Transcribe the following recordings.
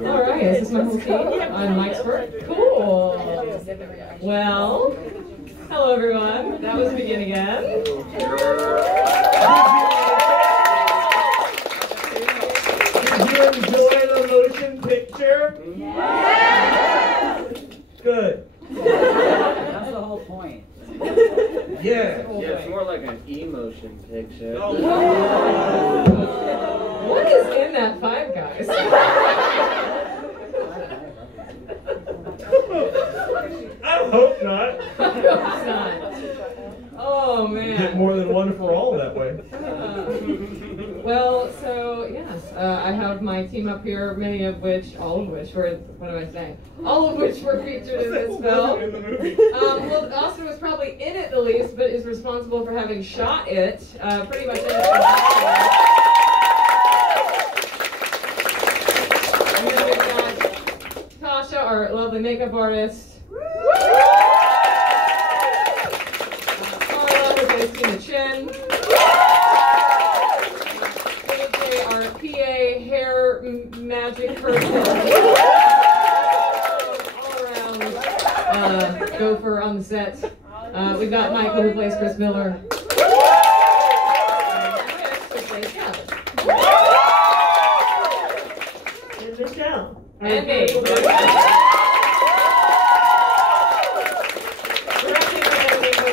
Alright, is this my whole team? I'm Mike's work. Cool. Well, hello everyone. That was Begin Again. Did you enjoy the motion picture? Yeah. Good. That's the whole point. Yeah. Yeah, it's more like an emotion picture. Oh. What is in that Five Guys? I hope not. I hope not. Oh man. Get more than one for all that way. Well, so yes, I have my team up here, all of which were, what am I saying? All of which were featured in this film. In the movie. Well, Austin was probably in it the least, but is responsible for having shot it pretty much in it. And then we've got Tasha, our lovely makeup artist. Carla, who's guys seen the Chen. Our PA hair magic person. All around gopher on the set. We've got Michael who plays Chris Miller. Who plays Gavin. And Michelle. And me.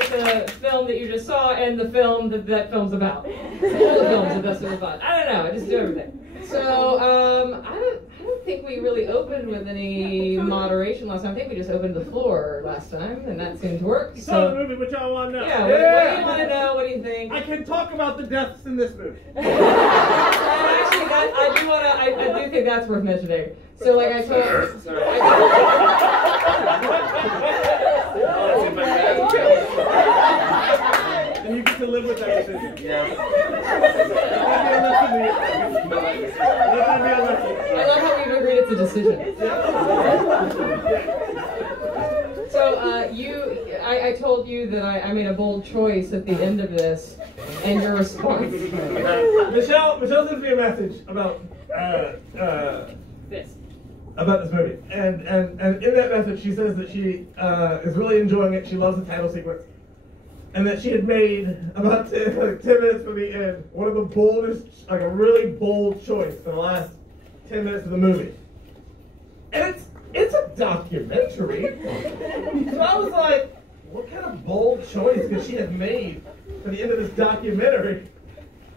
The film that you just saw and the film that film's about. All the films that that's about. I don't know, I just do everything. So, I don't think we really opened with any moderation last time. I think we just opened the floor last time, and that seemed to work. You saw the movie, what y'all want to know? Yeah, what do you want to know? What do you think? I can talk about the deaths in this movie. Actually, I do think that's worth mentioning. So, like I told And you get to live with that decision. Yeah. I love how we've agreed it's a decision. So, I told you that I made a bold choice at the end of this, and your response. Michelle sent me a message about this movie, and in that message she says that she is really enjoying it. She loves the title sequence, and that she had made about 10 minutes from the end one of the boldest, like a really bold choice in the last 10 minutes of the movie, and it's a documentary. So I was like, what kind of bold choice could she have made for the end of this documentary?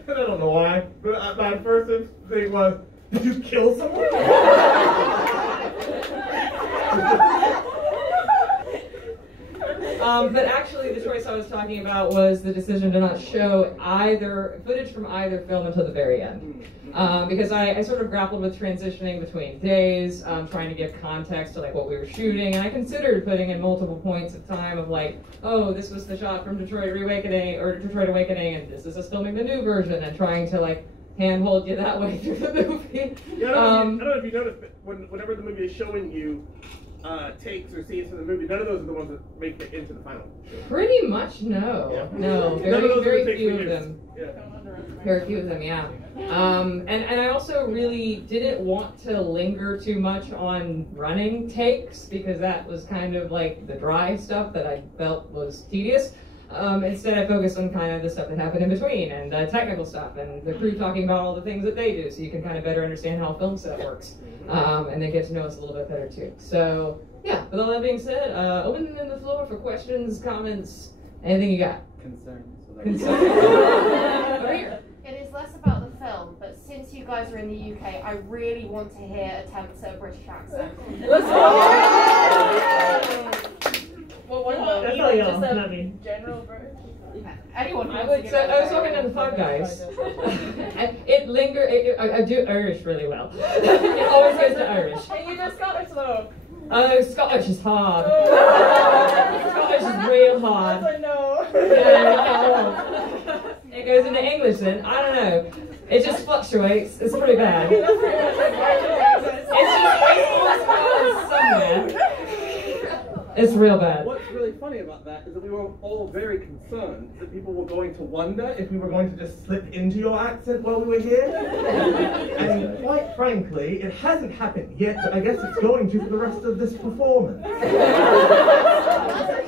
And I don't know why, but my first thing was, did you kill someone? But actually, the choice I was talking about was the decision to not show footage from either film until the very end. Because I sort of grappled with transitioning between days, trying to give context to like what we were shooting, and I considered putting in multiple points of time of like, oh, this was the shot from Detroit Reawakening, and this is us filming the new version, and trying to like handhold you that way through the movie. Yeah, I don't know if you noticed, but whenever the movie is showing you takes or scenes from the movie, none of those are the ones that make it into the final. Pretty much no. Yeah. No, very few of them. Yeah. Very few of them, yeah. And I also really didn't want to linger too much on running takes, because that was kind of like the dry stuff that I felt was tedious. Instead, I focused on kind of the stuff that happened in between, and the technical stuff, and the crew talking about all the things that they do, so you can kind of better understand how a film set works, and then get to know us a little bit better too. So, yeah, with all that being said, open the floor for questions, comments, anything you got. Concerns. Over here. It is less about the film, but since you guys are in the UK, I really want to hear attempts at a British accent. Let's go! Well, what about That's you? all Like, y'all, just a not me. general British? Anyone who I wants to was give it a talking to the Five Guys. I do Irish really well. It always goes to Irish. Hey, you know Scottish though. Oh, Scottish is hard. Scottish is real hard. I know. Yeah, it goes into English then. I don't know. It just fluctuates. It's pretty bad. That's pretty much like It's somewhere. It's real bad. What's really funny funny about that is that we were all very concerned that people were going to wonder if we were going to just slip into your accent while we were here. And quite frankly, it hasn't happened yet, but I guess it's going to for the rest of this performance. That's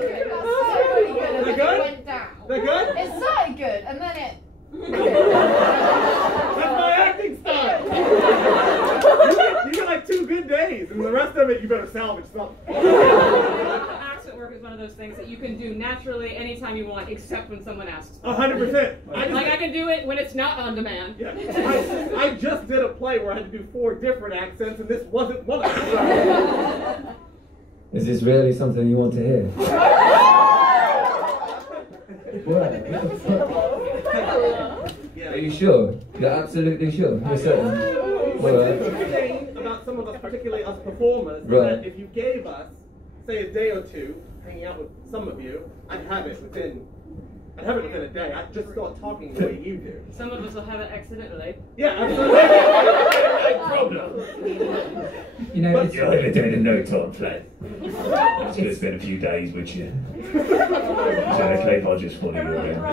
really good, and then it went down. They're good? It started good, and then it... That's my acting style! You get like 2 good days, and the rest of it you better salvage something. Accent work is one of those things that you can do naturally anytime you want, except when someone asks. 100%. I can do it when it's not on demand. Yeah. I just did a play where I had to do 4 different accents, and this wasn't one of them. Is this really something you want to hear? Are you sure? You're absolutely sure? You're certain? The thing about some of us, particularly us performers, is that if you gave us, say, a day or 2, hanging out with some of you, I'd have it within a day. I'd just start talking the way you do. Some of us will have it accidentally. Yeah, absolutely. No problem. You know, You're only doing a no-time play. I'm just going to spend a few days with you. Is that okay if I just follow you around?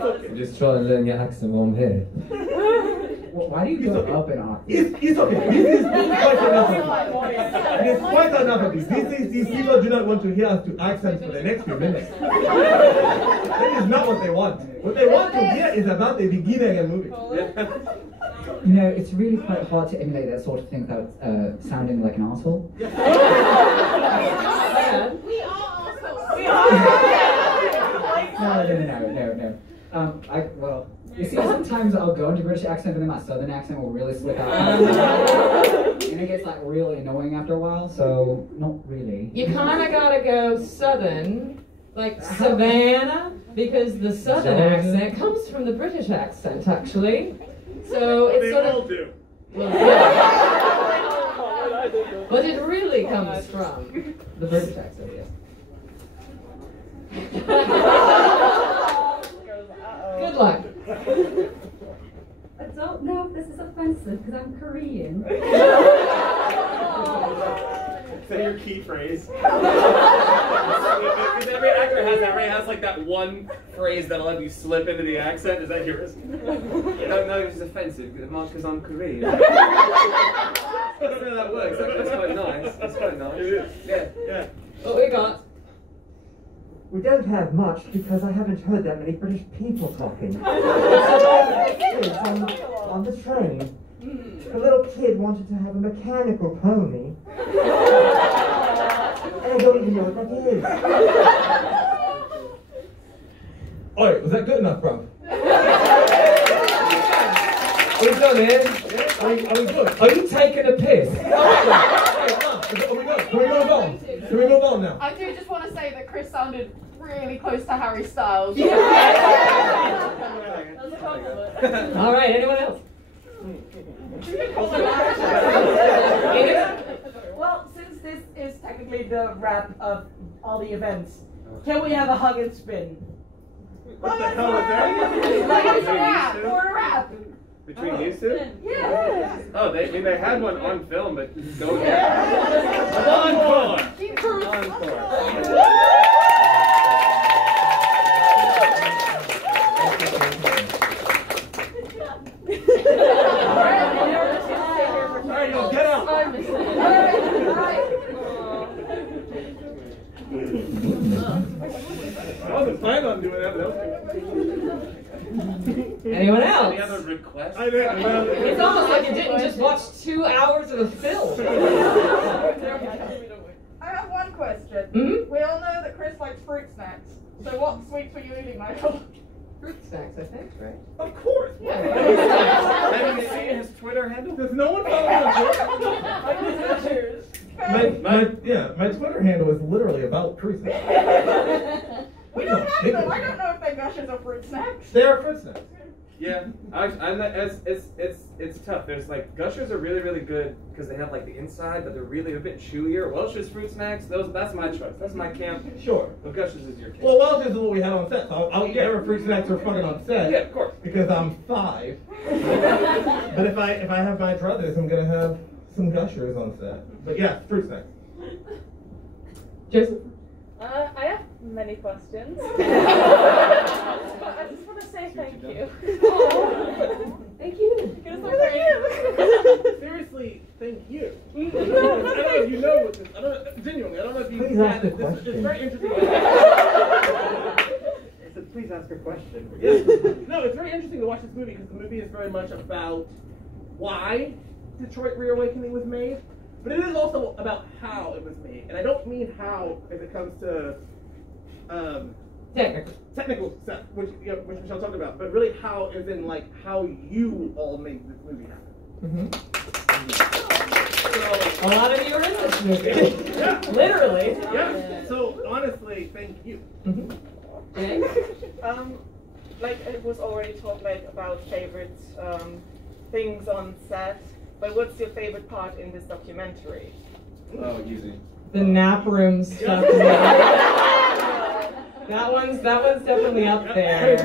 I'm just trying to learn your accent while I'm here. Why do you go up and off? It's okay. This is quite enough of this. It is quite enough of this. These people do not want to hear us do accents for the next few minutes. That is not what they want. What they want to hear is about the beginning and moving. You know, it's really quite hard to emulate that sort of thing without sounding like an asshole. We are assholes. We No. Well, you see, sometimes I'll go into British accent and then my southern accent will really slip out. And it gets like really annoying after a while, so not really. You kind of gotta go southern, like Savannah, because the southern accent comes from the British accent, actually. So it's They sort all of. do. Well, yeah. But it really comes from the British accent, yes. Good luck. I don't know if this is offensive because I'm Korean. Say your key phrase. Because every actor has that, right? Has like that one phrase that'll let you slip into the accent. Is that yours? No, it's offensive because I'm Korean. That's how that works. That's quite nice. That's quite nice. It is. Yeah. What we got? We don't have much because I haven't heard that many British people talking. Kids on the train. A little kid wanted to have a mechanical pony. And I don't even know what that is. Alright, was that good enough, bro? Are we done here? Are we good? Are you taking a piss? Are we good? Can we move on? Can we move on now? I do just want to say that Chris sounded really close to Harry Styles. That's a compliment. All right, anyone else? Well, since this is technically the wrap of all the events, can we have a hug and spin? What the hell is that? Or a wrap. Between you two? Yeah. Oh, they had one on film, but don't Encore! Encore! Alright, yo, get out! I wasn't planning on doing that, though. Anyone else? Any other requests? I didn't. It's almost like you didn't just watch 2 hours of a film. I have one question. Hmm? We all know that Chris likes fruit snacks. So what sweets were you eating, Michael? Fruit snacks, I think, right? Of course. Have you seen his Twitter handle? Does no one follow me on Twitter? My Twitter handle is literally about fruit snacks. We don't have them. I don't know if they're gushers or fruit snacks. They are fruit snacks. Yeah, it's tough. There's like Gushers are really good because they have like the inside, but they're really a bit chewier. Welch's fruit snacks, that's my choice. That's my camp. Sure. But Gushers is your camp. Well, Welch's is what we had on set. So I'll get her fruit snacks are fucking on set. Yeah, of course. Because I'm 5. But if I have my druthers, I'm gonna have some Gushers on set. But yeah, fruit snacks. Joseph? I have many questions. But I just want to say thank you. Thank you. Seriously, thank you. I don't know if you know what this. Genuinely, I don't know if you. Please ask the It's question. very interesting. I said, please ask a question. No, it's very interesting to watch this movie because the movie is very much about why Detroit Reawakening was made, but it is also about how it was made. And I don't mean how as it comes to technical stuff, which Michelle talked about, but really how as in like how you all made this movie happen. So, a lot of you are in this movie. Yeah. Literally. Yeah. So honestly, thank you. Like it was already talked about favorite things on set, but what's your favorite part in this documentary? Oh, easy. The nap room stuff. That one's definitely up there.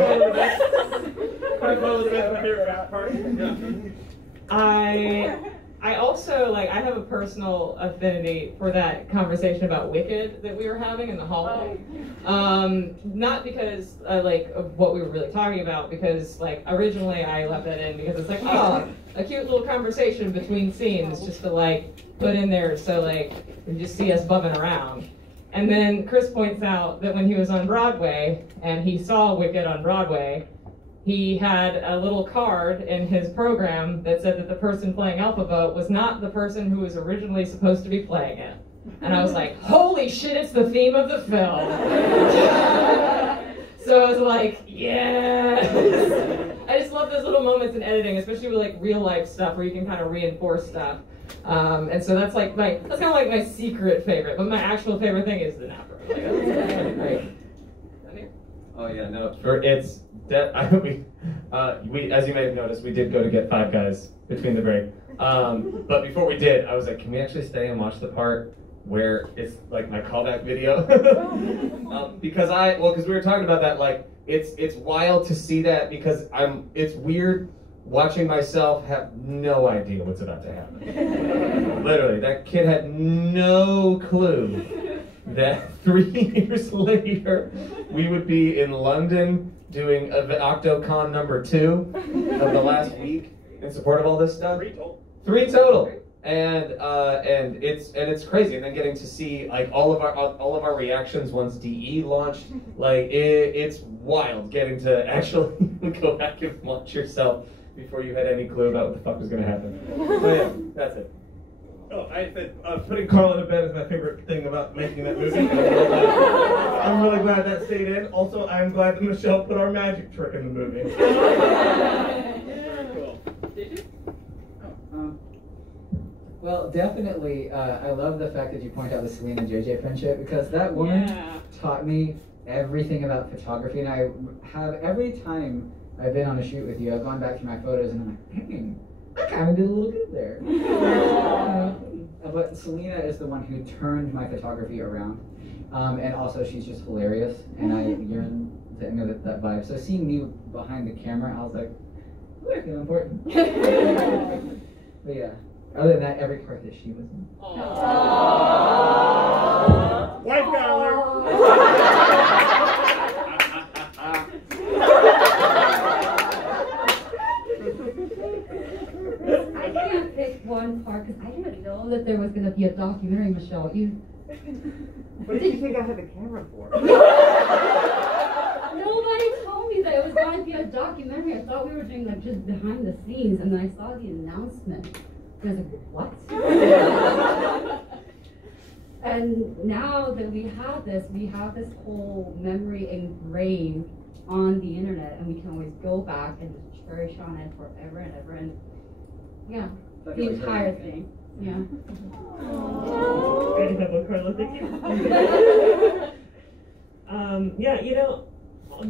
I also like I have a personal affinity for that conversation about Wicked that we were having in the hallway. Not because like of what we were really talking about, because like originally I left that in because it's like, oh, a cute little conversation between scenes just to like put in there so like you just see us bumming around. And then Chris points out that when he was on Broadway and he saw Wicked on Broadway, he had a little card in his program that said that the person playing Alpha Boat was not the person who was originally supposed to be playing it. And I was like, holy shit, it's the theme of the film. So I was like, yes. I just love those little moments in editing, especially with like real life stuff where you can kind of reinforce stuff. And so that's like that's kind of like my secret favorite, but my actual favorite thing is the nap room. Like, that's great. Oh yeah, no, it's that we as you may have noticed, we did go to get Five Guys between the break. But before we did, I was like, can we actually stay and watch the part where it's like my callback video? Because we were talking about that, like it's wild to see that because it's weird watching myself have no idea what's about to happen. Literally, that kid had no clue that 3 years later we would be in London doing Octopunk #2 of the last week in support of all this stuff. 3 total. And it's crazy. And then getting to see like all of our reactions once DE launched, like it's wild getting to actually go back and watch yourself before you had any clue about what the fuck was gonna happen. So yeah, that's it. Oh, I said putting Carla to bed is my favorite thing about making that movie. I'm really glad that stayed in. Also, I'm glad that Michelle put our magic trick in the movie. Very cool. Did you? Well, definitely, I love the fact that you point out the Celine and JJ friendship because that woman taught me everything about photography, and I have every time I've been on a shoot with you, I've gone back through my photos and I'm like, dang, I kind of did a little good there. But Selena is the one who turned my photography around, and also she's just hilarious, and I yearn to know that vibe. So seeing me behind the camera, I was like, ooh, I feel important. But yeah. Other than that, every part that she was in. White Goller. I can't pick one part because I didn't know that there was going to be a documentary, Michelle. What did you think I had the camera for? Nobody told me that it was going to be a documentary. I thought we were doing like just behind the scenes, and then I saw the announcement. I was like, what? And now that we have this whole memory engraved on the internet, and we can always go back and just cherish on it forever and ever. And yeah, the entire thing. Yeah. Very simple, Carla. Thank you. Yeah, you know,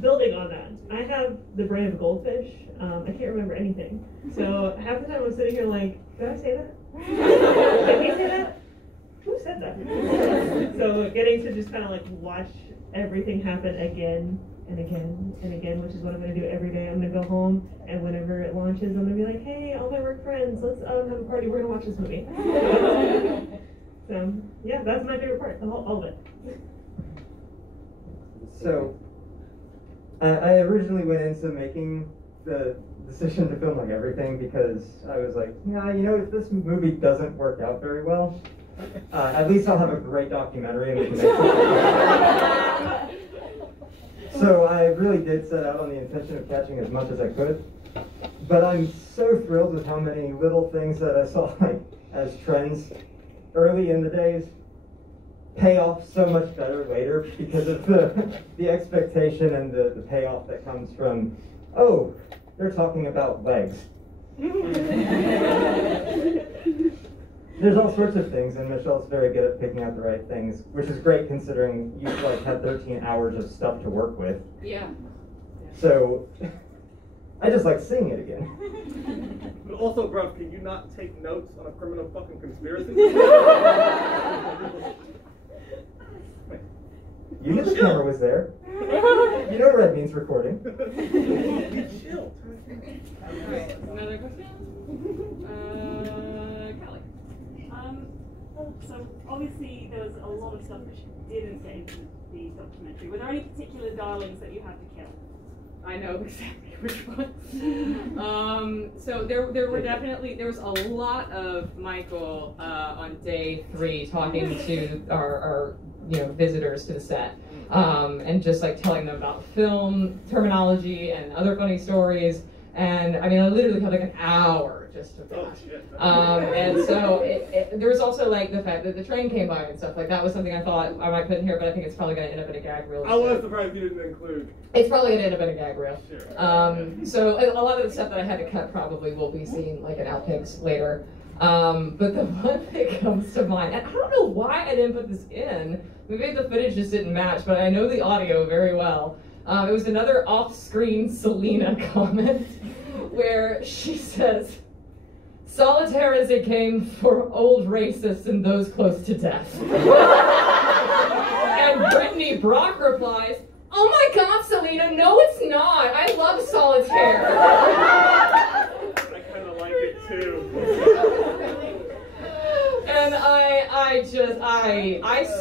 building on that, I have the brain of a goldfish. I can't remember anything. So half the time I'm sitting here like, did I say that? Did we say that? Who said that? So getting to just kind of like watch everything happen again and again and again, which is what I'm going to do every day. I'm going to go home, and whenever it launches, I'm going to be like, hey, all my work friends, let's have a party. We're going to watch this movie. So yeah, that's my favorite part, all of it. So, I originally went into making the decision to film like everything because I was like, yeah, you know, if this movie doesn't work out very well, at least I'll have a great documentary and we can make it. So I really did set out on the intention of catching as much as I could, but I'm so thrilled with how many little things that I saw like as trends early in the days pay off so much better later because of the expectation and the payoff that comes from, oh, they're talking about legs. There's all sorts of things, and Michelle's very good at picking out the right things, which is great considering you like had 13 hours of stuff to work with. Yeah. So I just like seeing it again. But also, bro, can you not take notes on a criminal fucking conspiracy? You knew the camera was there. You know red means recording. Chill. Alright, another question? Carla. So obviously there was a lot of stuff that she didn't get into the documentary. Were there any particular darlings that you had to kill? I know exactly which one. So there was a lot of Michael on day 3 talking to our visitors to the set, and just like telling them about film terminology and other funny stories. And I mean, I literally had like an hour just to that. And so there was also like the fact that the train came by and stuff. Like that was something I thought I might put in here, but I think it's probably going to end up in a gag reel. I was surprised you didn't include. It's probably going to end up in a gag reel. Sure. So a lot of the stuff that I had to cut probably will be seen like in outtakes later. But the one that comes to mind, and I don't know why I didn't put this in. Maybe the footage just didn't match, but I know the audio very well. It was another off-screen Selena comment where she says, "Solitaire is a game for old racists and those close to death." And Brittany Brock replies, "Oh my God, Selena, no it's not. I love Solitaire." I kind of like it too. And I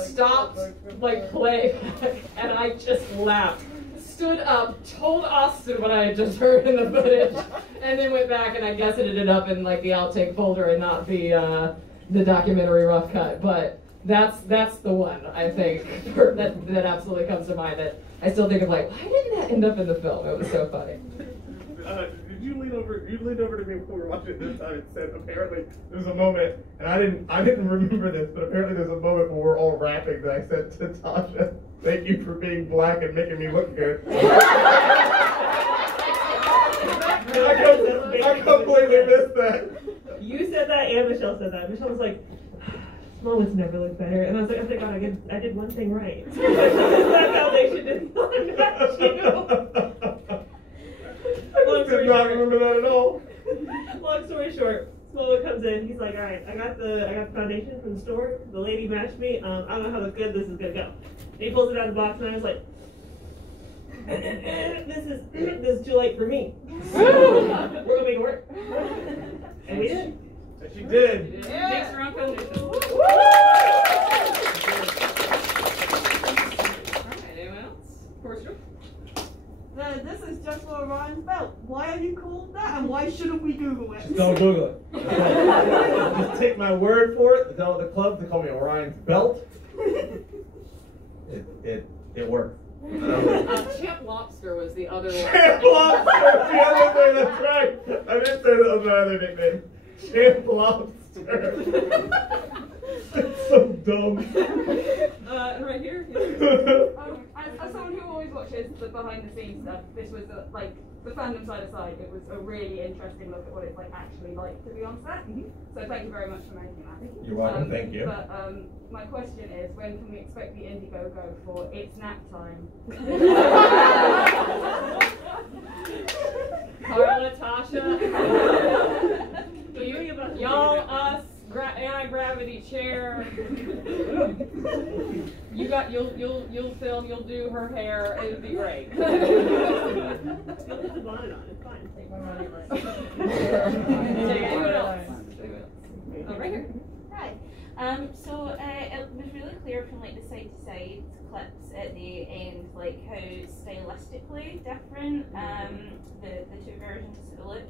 stopped like playback and I just laughed. Stood up, told Austin what I had just heard in the footage, and then went back and I guess it ended up in like the outtake folder and not the documentary rough cut. But that's the one I think that absolutely comes to mind that I still think of like, why didn't that end up in the film? It was so funny. Did you lean over to me before we were watching it this time and said apparently there's a moment, and I didn't remember this, but apparently there's a moment where we're all rapping that I said to Tasha, "Thank you for being black and making me look good." I completely missed that. You said that and Michelle said that. Michelle was like, "Smallwood's never looked better," and I was like, "Oh my God, I did one thing right." That foundation did not match you. I did not remember that at all. Long story short, Smallwood comes in. He's like, "All right, I got the foundation from the store. The lady matched me. I don't know how good this is gonna go." And he pulls it out of the box, and I was like, "This is too late for me. We're gonna make it work." And we did. And she did. Yeah. Big strong foundation. Alright, anyone else? Portia? This is just for Orion's belt. Why are you called that, and why shouldn't we Google it? Just don't Google it. Just take my word for it. Tell the club to call me Orion's belt. It worked. Champ Lobster was the other one. Champ Lobster! The other thing, that's right. I didn't say that was my other nickname. Champ Lobster. It's so dumb. Right here. As someone who always watches the behind the scenes stuff, this was like the fandom side aside, it was a really interesting look at what it's like actually like to be on set. So thank you very much for making that. You're welcome, thank you. But my question is, when can we expect the Indiegogo for It's Nap Time? Carla, Tasha. Y'all, us, anti-gravity chair. You'll film, you'll do her hair, it'll be great. Put the bonnet on, it's fine. Take anyone else? Oh, right here. Hi, Hi. So it was really clear from like the side-to-side clips at the end, like how stylistically different the two versions look.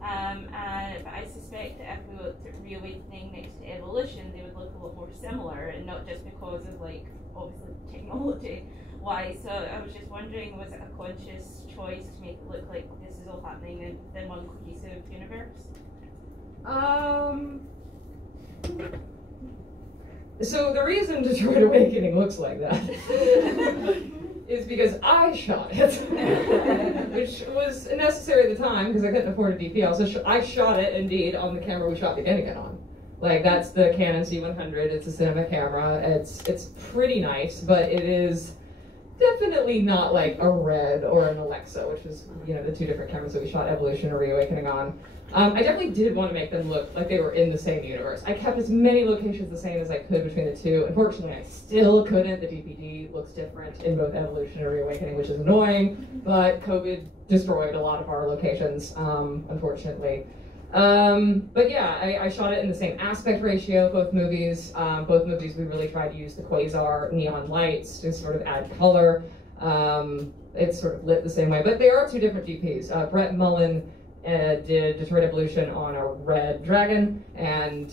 But I suspect that if we looked at Reawakening next to Evolution, they would look a lot more similar, and not just because of like obviously technology wise. So I was just wondering, was it a conscious choice to make it look like this is all happening in one cohesive universe? So the reason Detroit Awakening looks like that is because I shot it, which was necessary at the time because I couldn't afford a DP. I shot it indeed on the camera we shot Beginning on. Like that's the Canon C100. It's a cinema camera. It's pretty nice, but it is definitely not like a Red or an Alexa, which is the two different cameras that we shot Evolution or Reawakening on. I definitely did want to make them look like they were in the same universe. I kept as many locations the same as I could between the two. Unfortunately, I still couldn't. The DPD looks different in both Evolution and Reawakening, which is annoying, but COVID destroyed a lot of our locations, unfortunately. But yeah, I shot it in the same aspect ratio, both movies. Both movies we really tried to use the quasar neon lights to sort of add color. It's sort of lit the same way, but they are two different DPs. Brett Mullen did Detroit Evolution on a Red Dragon, and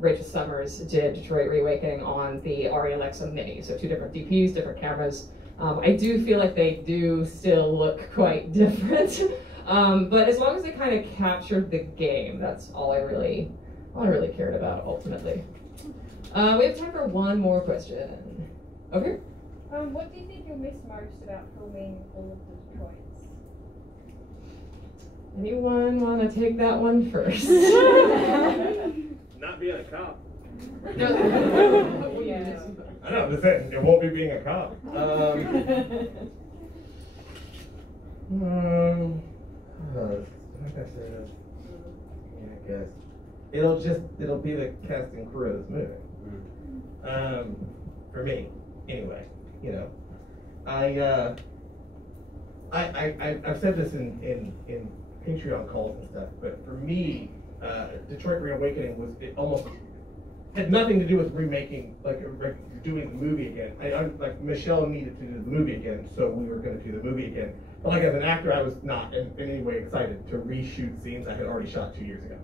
Rachel Summers did Detroit Reawakening on the Arri Alexa Mini. So two different DPs, different cameras. I do feel like they do still look quite different, but as long as they kind of captured the game, that's all I really cared about ultimately. We have time for one more question. Over here. What do you think you'll miss most about filming all of the Detroits? Anyone want to take that one first? Not being a cop. Yeah. I know, that's it. It won't be being a cop. Like I said, yeah, I guess it'll be the cast and crew of this movie. For me, anyway. I've said this in Patreon calls and stuff, but for me, Detroit Reawakening it almost had nothing to do with remaking, doing the movie again. Like Michelle needed to do the movie again, so we were going to do the movie again. But like as an actor, I was not in any way excited to reshoot scenes I had already shot 2 years ago,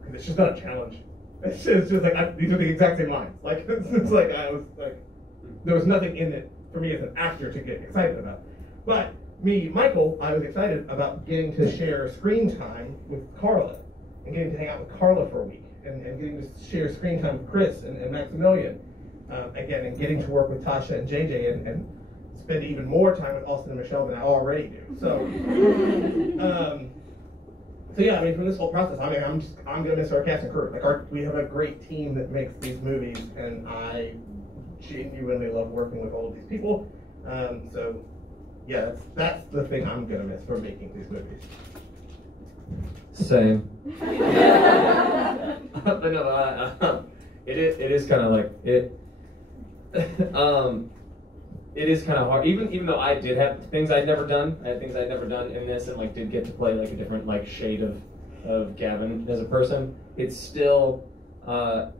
because it's just not a challenge. It's just like these are the exact same lines. Like it's like I was like there was nothing in it for me as an actor to get excited about. But me, Michael, I was excited about getting to share screen time with Carla and getting to hang out with Carla for a week and getting to share screen time with Chris and Maximilian again, and getting to work with Tasha and JJ and spend even more time with Austin and Michelle than I already do. So, so yeah, I mean, from this whole process, I mean, I'm gonna miss our cast and crew. Like we have a great team that makes these movies, and I genuinely love working with all of these people. So yeah, that's the thing I'm gonna miss from making these movies. Same. But no, it is kind of like it. It is kind of hard, even though I did have things I'd never done. I had things I'd never done in this, and like did get to play like a different like shade of Gavin as a person. It's still hard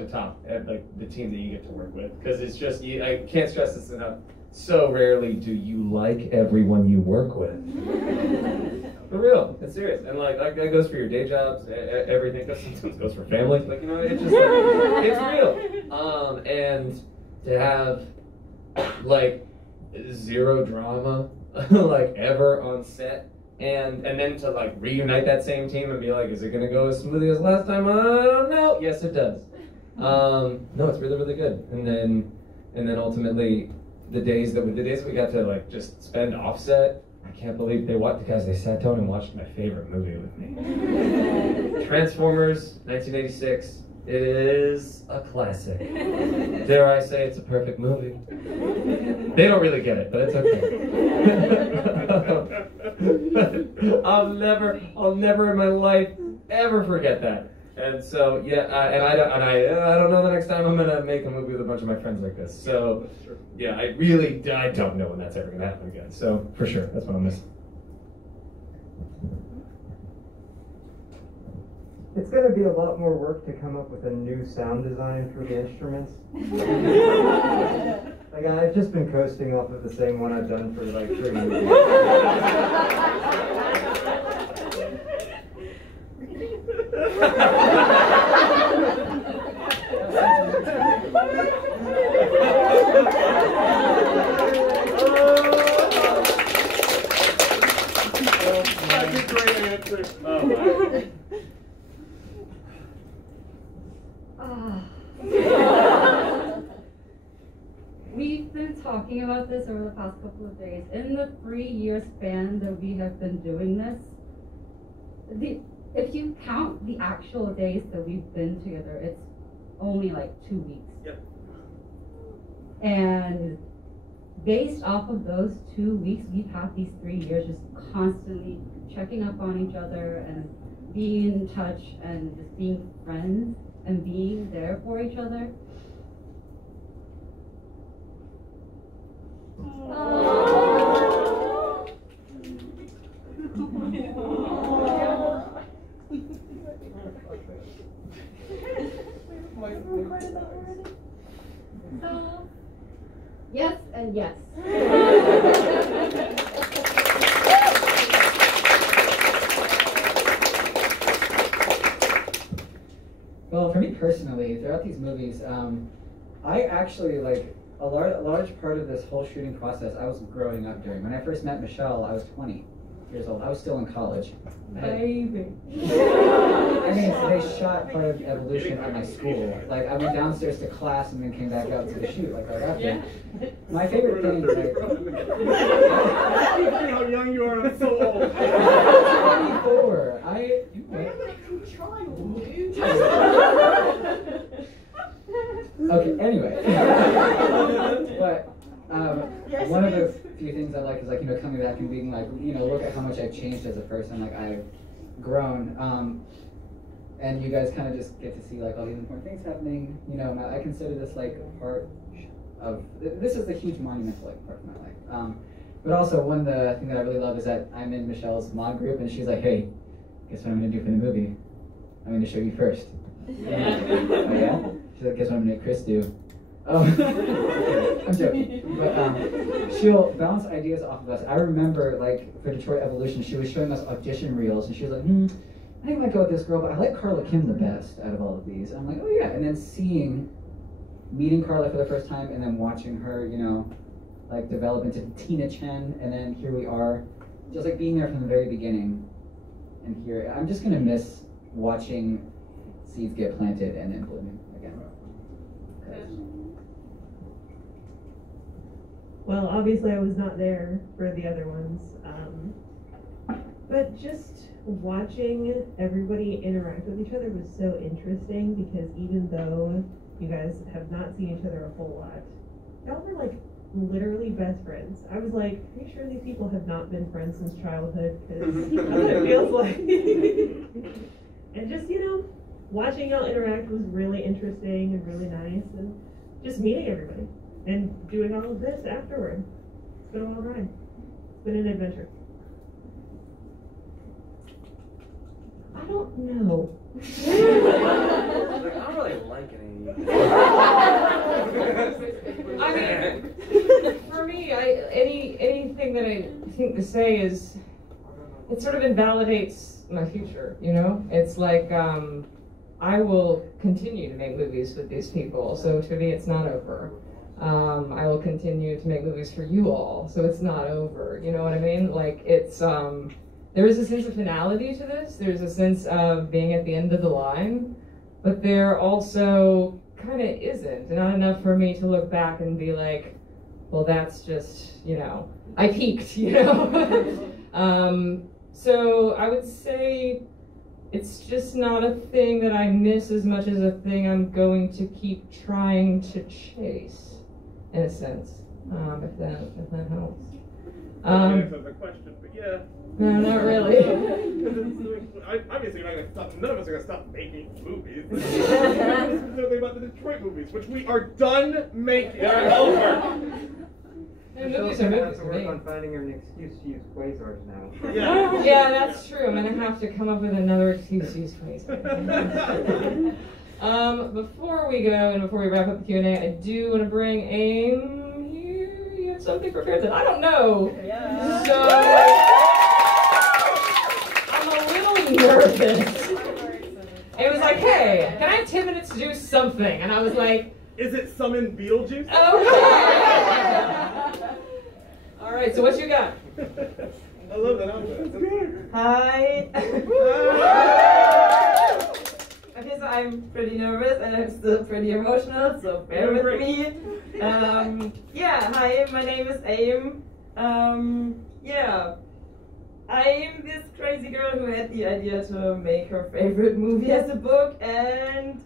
to top at like the team that you get to work with, because it's just I can't stress this enough. So rarely do you like everyone you work with. For real, it's serious, and like that goes for your day jobs, everything. Sometimes goes for family. Like it's just like, it's real. And to have like zero drama like ever on set, and then to like reunite that same team and be like, is it gonna go as smoothly as last time? I don't know. Yes, it does. No, it's really, really good. And then ultimately the days we got to like just spend offset, I can't believe they sat down and watched my favorite movie with me. Transformers 1986. It is a classic. Dare I say it's a perfect movie? They don't really get it, but it's okay. I'll never in my life ever forget that. And so yeah, I don't know the next time I'm gonna make a movie with a bunch of my friends like this. So yeah, I don't know when that's ever gonna happen again. So for sure, that's what I'm missing. it's going to be a lot more work to come up with a new sound design for the instruments. Like, I've just been coasting off of the same one I've done for like 3 years. That's a great answer. Oh my. We've been talking about this over the past couple of days. In the 3-year span that we have been doing this, if you count the actual days that we've been together, it's only like 2 weeks. Yep. And based off of those 2 weeks, we've had these 3 years just constantly checking up on each other and being in touch and just being friends and being there for each other. So, yes and yes. Well, for me personally, throughout these movies, I actually, like, a large part of this whole shooting process, I was growing up during. When I first met Michelle, I was 20 years old. I was still in college. Baby. I mean, they shot part of Evolution at my school. Like, I went downstairs to class and then came back out to the shoot, like, right after. Yeah. My favorite thing, like... How young you are, I'm so old. I'm 24. Okay, anyway. But one of the few things I like is, like, you know, coming back and being like, you know, look at how much I've changed as a person, like, I've grown. And you guys kind of just get to see, like, all these important things happening. You know, I consider this, like, a part of, this is a huge monumental, like, part of my life. But also, one thing that I really love is that I'm in Michelle's mod group, and she's like, hey, guess what I'm going to do for the movie? I'm going to show you first. Yeah. Oh, yeah? She's like, guess what I'm going to make Chris do? Oh, I'm joking. But she'll bounce ideas off of us. I remember, like, for Detroit Evolution, she was showing us audition reels, and she was like, I think I might go with this girl, but I like Carla Kim the best out of all of these. And I'm like, oh yeah. And then meeting Carla for the first time, and then watching her, you know, like, develop into Tina Chen, and then here we are, just like being there from the very beginning. And here, I'm just gonna miss watching seeds get planted and then blooming again. Well, obviously I was not there for the other ones, but just watching everybody interact with each other was so interesting, because even though you guys have not seen each other a whole lot, y'all were like literally best friends. I was like, pretty sure these people have not been friends since childhood, because that's what it feels like. And just, you know, watching y'all interact was really interesting and really nice, and just meeting everybody and doing all of this afterward. It's been a wild ride. It's been an adventure. I don't know. Like, I don't really like any of you. I mean, for me, anything that I think to say is, it sort of invalidates my future, you know? It's like, I will continue to make movies with these people, so to me it's not over. I will continue to make movies for you all, so it's not over, you know what I mean? Like, it's, there is a sense of finality to this, there's a sense of being at the end of the line, but there also kind of isn't, not enough for me to look back and be like, well, that's just, you know, I peaked, you know? So I would say it's just not a thing that I miss as much as a thing I'm going to keep trying to chase, in a sense, if that helps. Answer the question, but yeah. No, not really. Obviously, you're not gonna stop. None of us are gonna stop making movies. Specifically about the Detroit movies, which we are done making. They're over. movies gonna are have movies to for work me. on finding an excuse to use quasars now. Yeah, that's true. I'm gonna have to come up with another excuse to use quasars. Before we go and before we wrap up the Q&A, I do want to bring AIM here. You have something prepared that I don't know. Yeah. So I'm a little nervous. It was like, hey, can I have 10 minutes to do something? And I was like, is it summon Beetlejuice? Okay. All right, so what you got? I love that outfit. Hi. Okay, so I'm pretty nervous and I'm still pretty emotional, so bear with me. Yeah, hi, my name is AIM. Yeah, I'm this crazy girl who had the idea to make her favorite movie as a book, and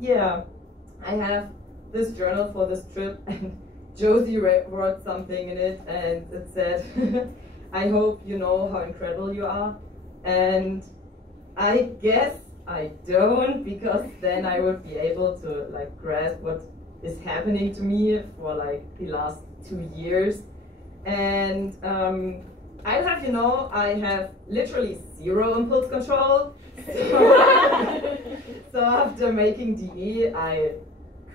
yeah, I have this journal for this trip, and Josie wrote something in it, and it said, I hope you know how incredible you are, and I guess I don't, because then I would be able to like grasp what is happening to me for like the last 2 years. And I'll have you know, I have literally 0 impulse control. So after making DE, I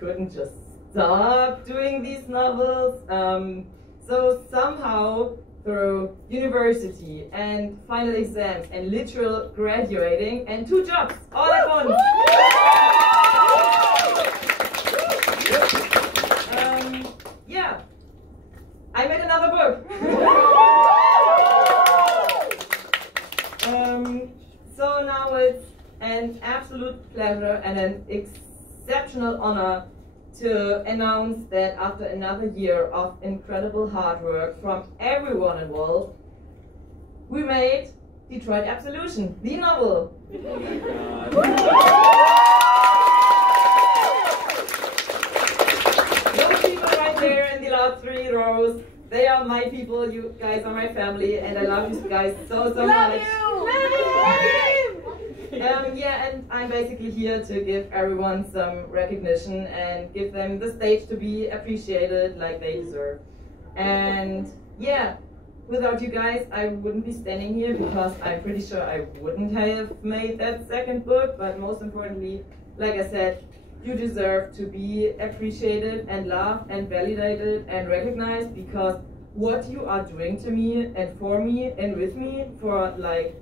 couldn't just stop doing these novels. So somehow through university and final exams and literal graduating and 2 jobs all at once. Yeah, I made another book. So now it's an absolute pleasure and an exceptional honor to announce that after another year of incredible hard work from everyone involved, we made Detroit Absolution, the novel. Those people right there in the last 3 rows, they are my people, you guys are my family, and I love you guys so much. Love you! Yeah, and I'm basically here to give everyone some recognition and give them the stage to be appreciated like they deserve. And yeah, without you guys, I wouldn't be standing here because I'm pretty sure I wouldn't have made that second book. But most importantly, like I said, you deserve to be appreciated and loved and validated and recognized, because what you are doing to me and for me and with me for like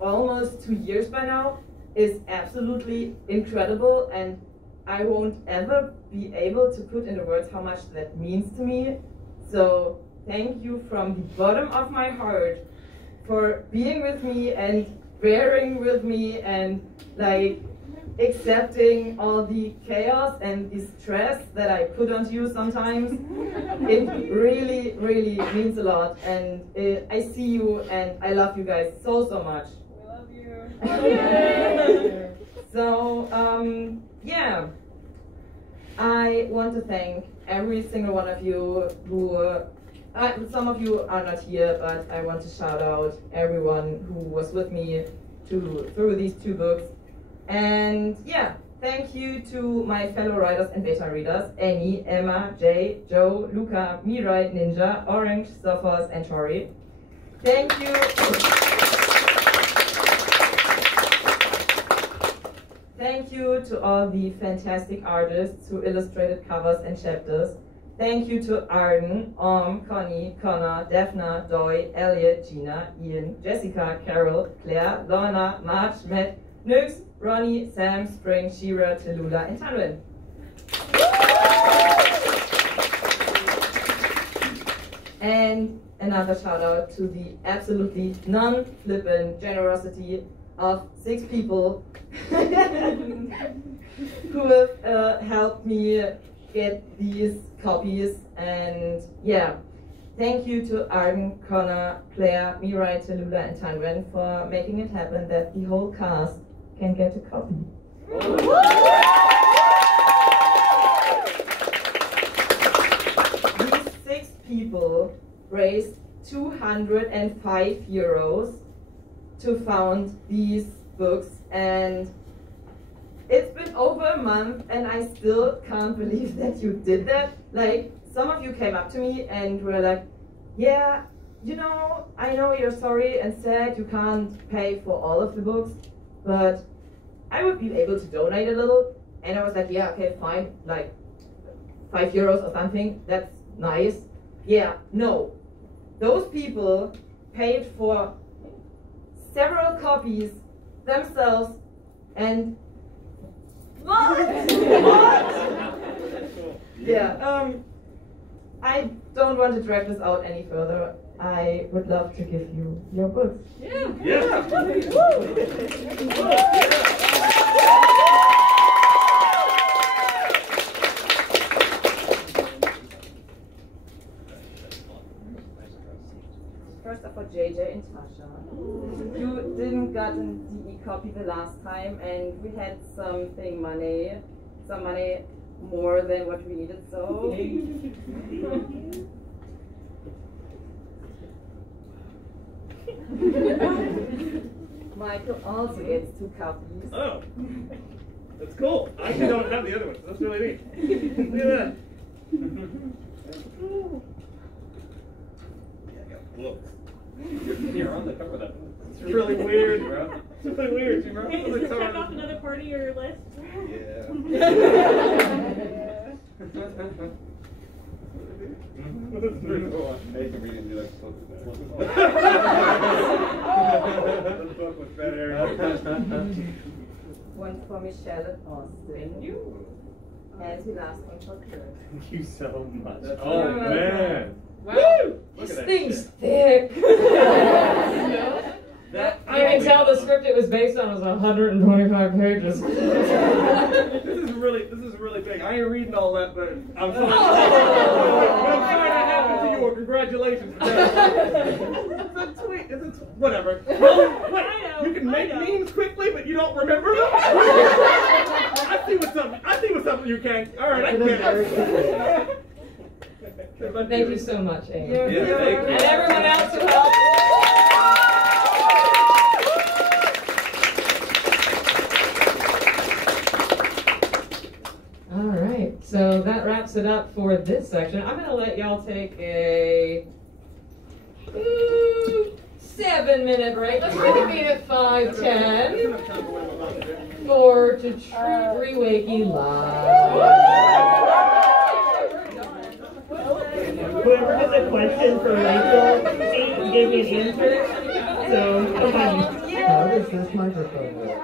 almost 2 years by now is absolutely incredible, and I won't ever be able to put into words how much that means to me. So thank you from the bottom of my heart for being with me and bearing with me and like accepting all the chaos and the stress that I put onto you sometimes. It really, really means a lot, and I see you and I love you guys so much. So, yeah, I want to thank every single one of you who, some of you are not here, but I want to shout out everyone who was with me through these 2 books. And yeah, thank you to my fellow writers and beta readers, Annie, Emma, Jay, Joe, Luca, Mirai, Ninja, Orange, Sophos, and Tori. Thank you. Thank you to all the fantastic artists who illustrated covers and chapters. Thank you to Arden, Connie, Connor, Daphna, Doi, Elliot, Gina, Ian, Jessica, Carol, Claire, Lorna, Marge, Matt, Nux, Ronnie, Sam, Spring, Shira, Tallulah, and Tanwin. And another shout out to the absolutely non-flippant generosity of 6 people who have helped me get these copies. And yeah, thank you to Arden, Connor, Claire, Mirai, Tallulah, and Tanwin for making it happen that the whole cast can get a copy. These 6 people raised 205 euros to found these books, and it's been over a month and I still can't believe that you did that. Like, some of you came up to me and were like, yeah, you know, I know you're sorry and sad you can't pay for all of the books, but I would be able to donate a little. And I was like, yeah, okay, fine, like €5 or something, that's nice. Yeah, no. Those people paid for several copies themselves and what? Yeah, I don't want to drag this out any further. I would love to give you your books. Yeah. Yeah. First of all, JJ and Tasha. You didn't get an DE copy the last time, and we had some money more than what we needed, so. Michael also gets 2 copies. Oh, that's cool. I actually don't have the other ones. That's really neat. Look at that. That's cool. Look. You're on the cover of that book. It's really weird. It's really weird. Hey, did you check off another part of your list? Yeah. That's pretty cool. I can read it and be like, This book was better. One for Michelle and Austin. You. And the last one for Kurt. Thank you so much. Oh, man. Wow. Woo! This thing's thick. That, I can tell the script it was based on was 125 pages. This is really big. I ain't reading all that, but I'm sorry. Oh. But I'm sorry that happened to you. Or congratulations. It's a tweet. Whatever. Well, wait, you can make memes quickly, but you don't remember them. I see what's up with you, Kang. All right, I get it. Thank you so much, Amy. Yeah, thank you. And everyone else who helped. All right, so that wraps it up for this section. I'm going to let y'all take a 7-minute break. Let's reconvene at 5:10 for Detroit Reawakening Live. Whoever has a question for Rachel, she gave me an answer. So, How does this microphone work?